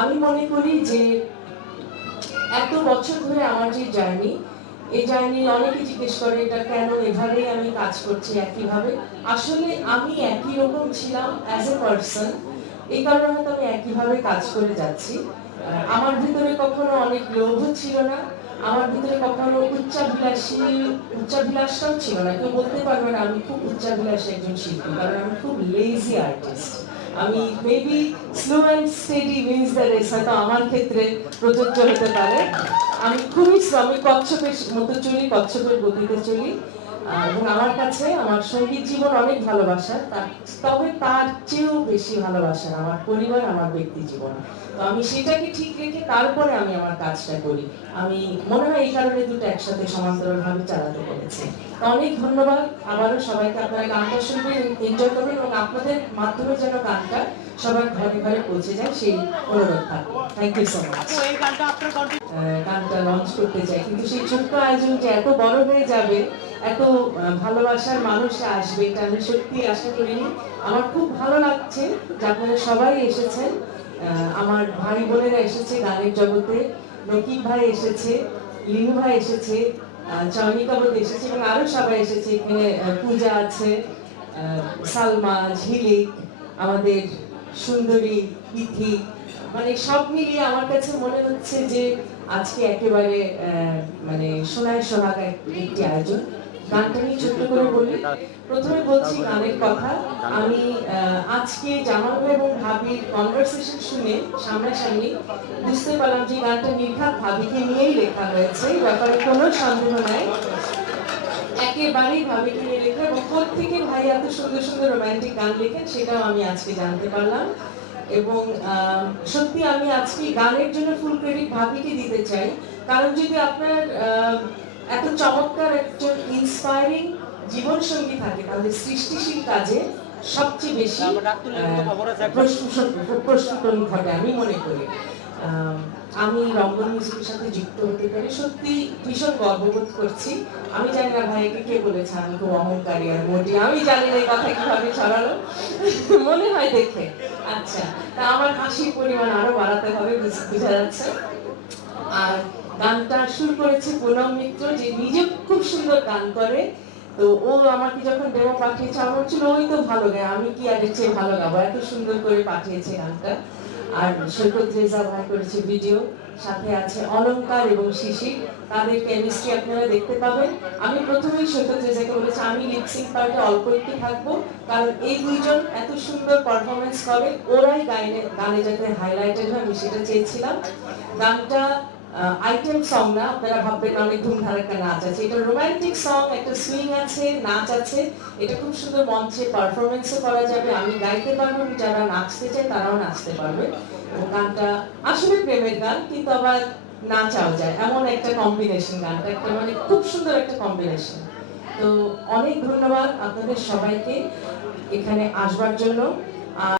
আমি মনে করি যে এত বছর ধরে আমার যে জার্নি, এই জার্নি অনেকে জিজ্ঞেস করে, এটা কেন? এভাবেই আমি কাজ করছি একইভাবে? আসলে আমি একই রকম ছিলাম অ্যাজ এ পার্সন এই কারণে হয়তো আমি একইভাবে কাজ করে যাচ্ছি। আমার ভিতরে কখনো অনেক লোভ ছিল না। আমার ভিতরে কখনো উচ্চাভিলাষী, উচ্চাভিলাষটাও ছিল না। কেউ বলতে পারবে না, আমি খুব উচ্চাভিলাষী একজন শিল্পী, কারণ আমি খুব লেজি আর্টিস্ট আমি maybe slow and steady wins the race হয়তো আমার ক্ষেত্রে প্রযোজ্য হতে পারে। আমি খুবই আমি কচ্ছপের মতো চলি, কচ্ছপের গতিতে চলি। এবং আমার কাছে আমার সংগীত জীবন অনেক ভালোবাসার। তার- তবে তার চেয়েও বেশি ভালোবাসার আমার পরিবার আমার ব্যক্তি জীবন। তো আমি সেটাকে ঠিক রেখে তারপরে আমি আমার কাজটা করি। আমি মনে হয় এই কারণে দুটো একসাথে সমান্তরালভাবে চালাতে পেরেছি। অনেক ধন্যবাদ আবারও সবাইকে আপনারা গানটা শুনবেন এনজয় করবেন এবং আপনাদের মাধ্যমে যেন গানটা সবার ঘরে ঘরে পৌঁছে যায় সেই অনুরোধ থাকবে থ্যাংক ইউ সো মাচ গানটা লঞ্চ করতে চাই। কিন্তু সেই ছোট্ট আয়োজন যে এত বড় হয়ে যাবে এত ভালোবাসার মানুষ আসবে এটা আমি সত্যি আশা করিনি। আমার খুব ভালো লাগছে যে আপনারা সবাই এসেছেন। আমার ভাই বোনেরা এসেছে গানের জগতে নকিব ভাই এসেছে লিনু ভাই এসেছে আহ, চয়নিকাবত এসেছে এবং আরও সবাই এসেছে। এখানে পূজা আছে সালমা ঝিলিক আমাদের সুন্দরী ইথি মানে সব মিলিয়ে আমার কাছে মনে হচ্ছে যে আজকে একেবারে মানে সোনায় সোহাগ একটি আয়োজন। গানটা নিয়ে ছোট্ট করে লেখা হয়েছে। থেকে ভাই এত সুন্দর সুন্দর রোমান্টিক গান লেখেন সেটাও আমি আজকে জানতে পারলাম। এবং সত্যি আমি আজকে গানের জন্য ফুল ক্রেডিট ভাবিকে দিতে চাই। কারণ যদি আপনার আহ, এত চমৎকার একজন ইন্সপায়ারিং জীবন সঙ্গী থাকে। তাহলে সৃষ্টিশীল কাজে সবচেয়ে বেশি। প্রস্ফুটন- প্রস্ফুটন ঘটে আমি মনে করি। আমি রঙ্গন মিউজিকের সাথে যুক্ত হতে পেরে সত্যি ভীষণ গর্ববোধ করছি। আমি জানি না ভাইকে কে বলেছে আমি খুব অহংকারী আর মোটি আমি জানি না এই কথা কীভাবে ছড়ালো। মনে হয় দেখে। আচ্ছা তা আমার হাসির পরিমাণ আরও বাড়াতে হবে বোঝা যাচ্ছে। আর গানটা শুরু করেছে পুনম মিত্র, যে নিজে খুব সুন্দর গান করে। তো ও আমাকে যখন ডেমো পাঠিয়েছে, আমার হচ্ছিল, ওই তো ভালো গায়, আমি কি আর চেয়ে ভালো গাবো? এত সুন্দর করে পাঠিয়েছে গানটা। আর সৈকত রেজা ভাই করেছে ভিডিও সাথে আছে অলংকার এবং শিশির। তাদের কেমিস্ট্রি আপনারা দেখতে পাবেন। আমি প্রথমেই সৈকত রেজাকে বলেছি, আমি লিপসিং পার্টে অল্প একটু থাকব, কারণ এই দুইজন এত সুন্দর পারফরমেন্স করে, ওরাই গাইনে গানে যাতে হাইলাইটেড হয়, আমি সেটা চেয়েছিলাম। গানটা আইটেম সং না, আপনারা ভাববেন অনেক ধুমধার একটা নাচ আছে। এটা রোমান্টিক সং একটা সুইং আছে, নাচ আছে। এটা খুব সুন্দর মঞ্চে পারফরমেন্সও করা যাবে। আমি গাইতে পারব যারা নাচতে চায় তারাও নাচতে পারবে। গানটা আসলে প্রেমের গান, কিন্তু আবার নাচাও যায়। এমন একটা কম্বিনেশন গানটা, একটা মানে খুব সুন্দর একটা কম্বিনেশন তো অনেক ধন্যবাদ আপনাদের সবাইকে এখানে আসবার জন্য।